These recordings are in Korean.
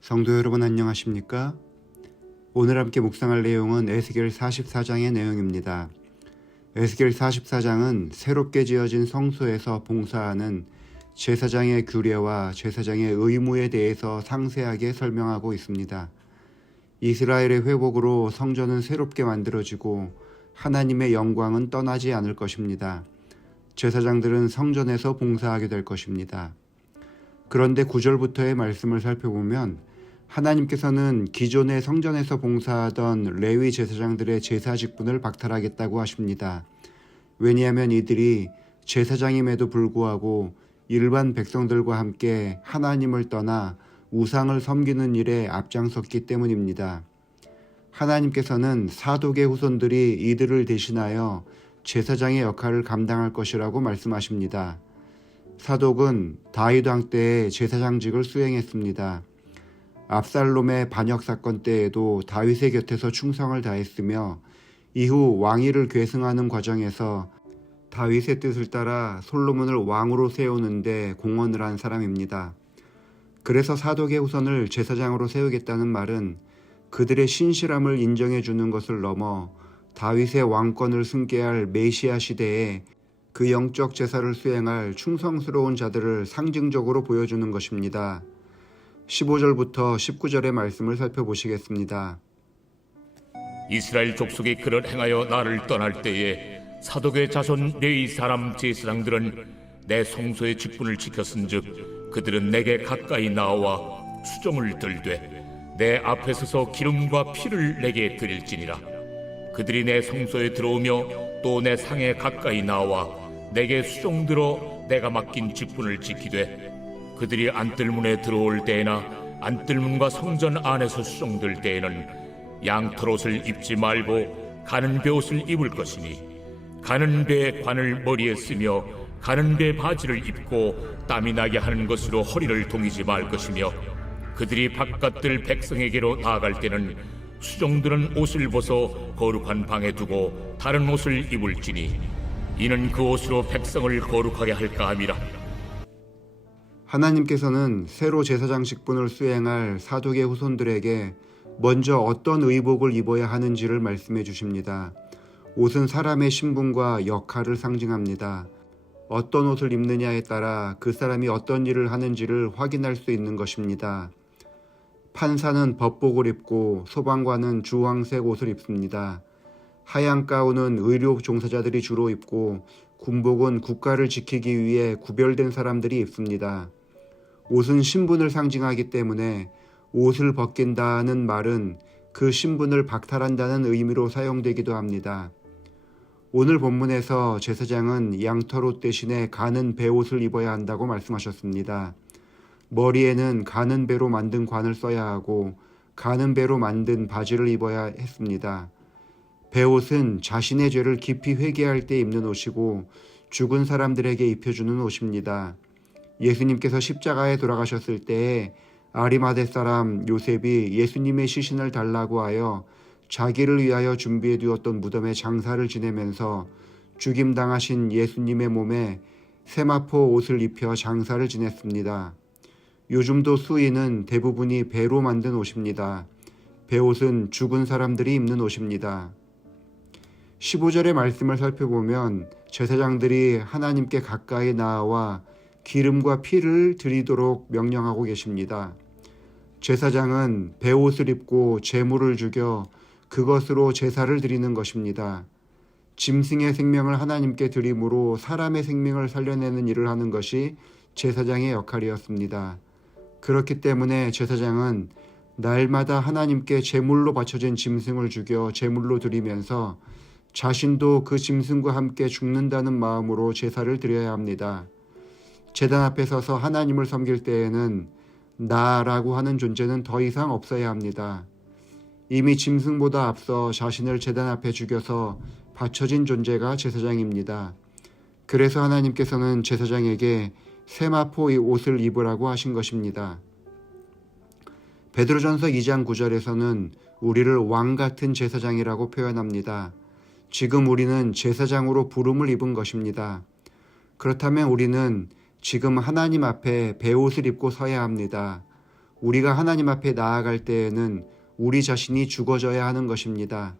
성도 여러분 안녕하십니까? 오늘 함께 묵상할 내용은 에스겔 44장의 내용입니다. 에스겔 44장은 새롭게 지어진 성소에서 봉사하는 제사장의 규례와 제사장의 의무에 대해서 상세하게 설명하고 있습니다. 이스라엘의 회복으로 성전은 새롭게 만들어지고 하나님의 영광은 떠나지 않을 것입니다. 제사장들은 성전에서 봉사하게 될 것입니다. 그런데 9절부터의 말씀을 살펴보면 하나님께서는 기존의 성전에서 봉사하던 레위 제사장들의 제사 직분을 박탈하겠다고 하십니다. 왜냐하면 이들이 제사장임에도 불구하고 일반 백성들과 함께 하나님을 떠나 우상을 섬기는 일에 앞장섰기 때문입니다. 하나님께서는 사독의 후손들이 이들을 대신하여 제사장의 역할을 감당할 것이라고 말씀하십니다. 사독은 다윗 왕 때에 제사장직을 수행했습니다. 압살롬의 반역 사건 때에도 다윗의 곁에서 충성을 다했으며 이후 왕위를 계승하는 과정에서 다윗의 뜻을 따라 솔로몬을 왕으로 세우는 데 공헌을 한 사람입니다. 그래서 사독의 후손을 제사장으로 세우겠다는 말은 그들의 신실함을 인정해 주는 것을 넘어 다윗의 왕권을 승계할 메시아 시대에 그 영적 제사를 수행할 충성스러운 자들을 상징적으로 보여주는 것입니다. 15절부터 19절의 말씀을 살펴보시겠습니다. 이스라엘 족속이 그를 행하여 나를 떠날 때에 사독의 자손 레위 사람 제사장들은 내 성소의 직분을 지켰은즉 그들은 내게 가까이 나와 수종을 들되 내 앞에 서서 기름과 피를 내게 드릴지니라. 그들이 내 성소에 들어오며 또 내 상에 가까이 나와 내게 수종들어 내가 맡긴 직분을 지키되 그들이 안뜰문에 들어올 때에나 안뜰문과 성전 안에서 수종들 때에는 양털옷을 입지 말고 가는 베옷을 입을 것이니 가는 베의 관을 머리에 쓰며 가는 베 바지를 입고 땀이 나게 하는 것으로 허리를 동이지 말 것이며 그들이 바깥들 백성에게로 나아갈 때는 수종들은 옷을 벗어 거룩한 방에 두고 다른 옷을 입을지니 이는 그 옷으로 백성을 거룩하게 할까 함이라. 하나님께서는 새로 제사장 직분을 수행할 사독의 후손들에게 먼저 어떤 의복을 입어야 하는지를 말씀해 주십니다. 옷은 사람의 신분과 역할을 상징합니다. 어떤 옷을 입느냐에 따라 그 사람이 어떤 일을 하는지를 확인할 수 있는 것입니다. 판사는 법복을 입고 소방관은 주황색 옷을 입습니다. 하얀 가운은 의료 종사자들이 주로 입고 군복은 국가를 지키기 위해 구별된 사람들이 입습니다. 옷은 신분을 상징하기 때문에 옷을 벗긴다는 말은 그 신분을 박탈한다는 의미로 사용되기도 합니다. 오늘 본문에서 제사장은 양털옷 대신에 가는 베옷을 입어야 한다고 말씀하셨습니다. 머리에는 가는 베로 만든 관을 써야 하고 가는 베로 만든 바지를 입어야 했습니다. 베옷은 자신의 죄를 깊이 회개할 때 입는 옷이고 죽은 사람들에게 입혀주는 옷입니다. 예수님께서 십자가에 돌아가셨을 때에 아리마대 사람 요셉이 예수님의 시신을 달라고 하여 자기를 위하여 준비해 두었던 무덤에 장사를 지내면서 죽임당하신 예수님의 몸에 세마포 옷을 입혀 장사를 지냈습니다. 요즘도 수의는 대부분이 배로 만든 옷입니다. 베옷은 죽은 사람들이 입는 옷입니다. 15절의 말씀을 살펴보면 제사장들이 하나님께 가까이 나아와 기름과 피를 드리도록 명령하고 계십니다. 제사장은 베옷을 입고 제물을 죽여 그것으로 제사를 드리는 것입니다. 짐승의 생명을 하나님께 드림으로 사람의 생명을 살려내는 일을 하는 것이 제사장의 역할이었습니다. 그렇기 때문에 제사장은 날마다 하나님께 제물로 바쳐진 짐승을 죽여 제물로 드리면서 자신도 그 짐승과 함께 죽는다는 마음으로 제사를 드려야 합니다. 제단 앞에 서서 하나님을 섬길 때에는 나라고 하는 존재는 더 이상 없어야 합니다. 이미 짐승보다 앞서 자신을 제단 앞에 죽여서 바쳐진 존재가 제사장입니다. 그래서 하나님께서는 제사장에게 세마포의 옷을 입으라고 하신 것입니다. 베드로전서 2장 9절에서는 우리를 왕 같은 제사장이라고 표현합니다. 지금 우리는 제사장으로 부름을 입은 것입니다. 그렇다면 우리는 지금 하나님 앞에 베옷을 입고 서야 합니다. 우리가 하나님 앞에 나아갈 때에는 우리 자신이 죽어져야 하는 것입니다.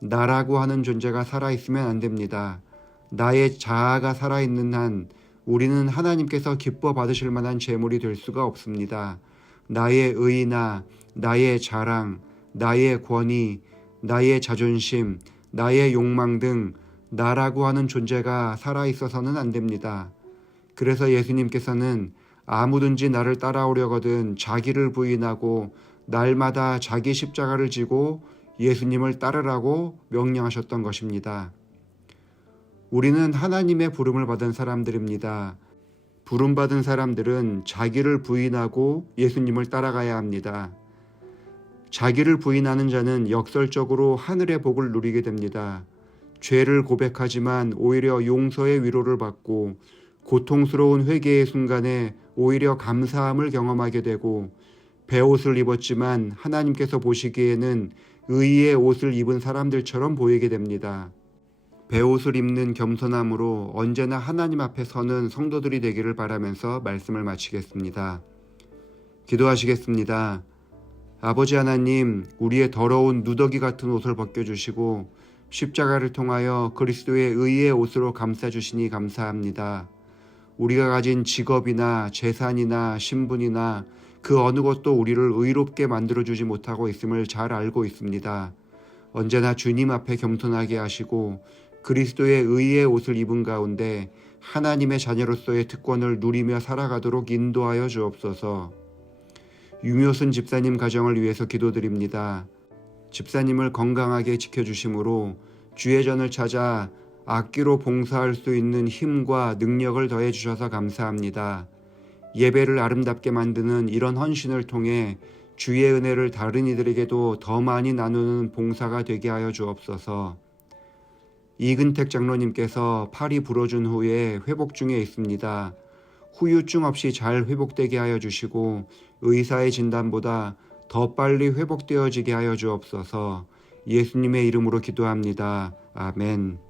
나라고 하는 존재가 살아있으면 안 됩니다. 나의 자아가 살아있는 한 우리는 하나님께서 기뻐 받으실 만한 재물이 될 수가 없습니다. 나의 의나 나의 자랑, 나의 권위, 나의 자존심, 나의 욕망 등 나라고 하는 존재가 살아있어서는 안 됩니다. 그래서 예수님께서는 아무든지 나를 따라오려거든 자기를 부인하고 날마다 자기 십자가를 지고 예수님을 따르라고 명령하셨던 것입니다. 우리는 하나님의 부름을 받은 사람들입니다. 부름받은 사람들은 자기를 부인하고 예수님을 따라가야 합니다. 자기를 부인하는 자는 역설적으로 하늘의 복을 누리게 됩니다. 죄를 고백하지만 오히려 용서의 위로를 받고 고통스러운 회개의 순간에 오히려 감사함을 경험하게 되고 베옷을 입었지만 하나님께서 보시기에는 의의 옷을 입은 사람들처럼 보이게 됩니다. 베옷을 입는 겸손함으로 언제나 하나님 앞에 서는 성도들이 되기를 바라면서 말씀을 마치겠습니다. 기도하시겠습니다. 아버지 하나님, 우리의 더러운 누더기 같은 옷을 벗겨주시고 십자가를 통하여 그리스도의 의의 옷으로 감싸주시니 감사합니다. 우리가 가진 직업이나 재산이나 신분이나 그 어느 것도 우리를 의롭게 만들어주지 못하고 있음을 잘 알고 있습니다. 언제나 주님 앞에 겸손하게 하시고 그리스도의 의의 옷을 입은 가운데 하나님의 자녀로서의 특권을 누리며 살아가도록 인도하여 주옵소서. 유묘순 집사님 가정을 위해서 기도드립니다. 집사님을 건강하게 지켜주심으로 주의 전을 찾아 악기로 봉사할 수 있는 힘과 능력을 더해 주셔서 감사합니다. 예배를 아름답게 만드는 이런 헌신을 통해 주의 은혜를 다른 이들에게도 더 많이 나누는 봉사가 되게 하여 주옵소서. 이근택 장로님께서 팔이 부러진 후에 회복 중에 있습니다. 후유증 없이 잘 회복되게 하여 주시고 의사의 진단보다 더 빨리 회복되어지게 하여 주옵소서. 예수님의 이름으로 기도합니다. 아멘.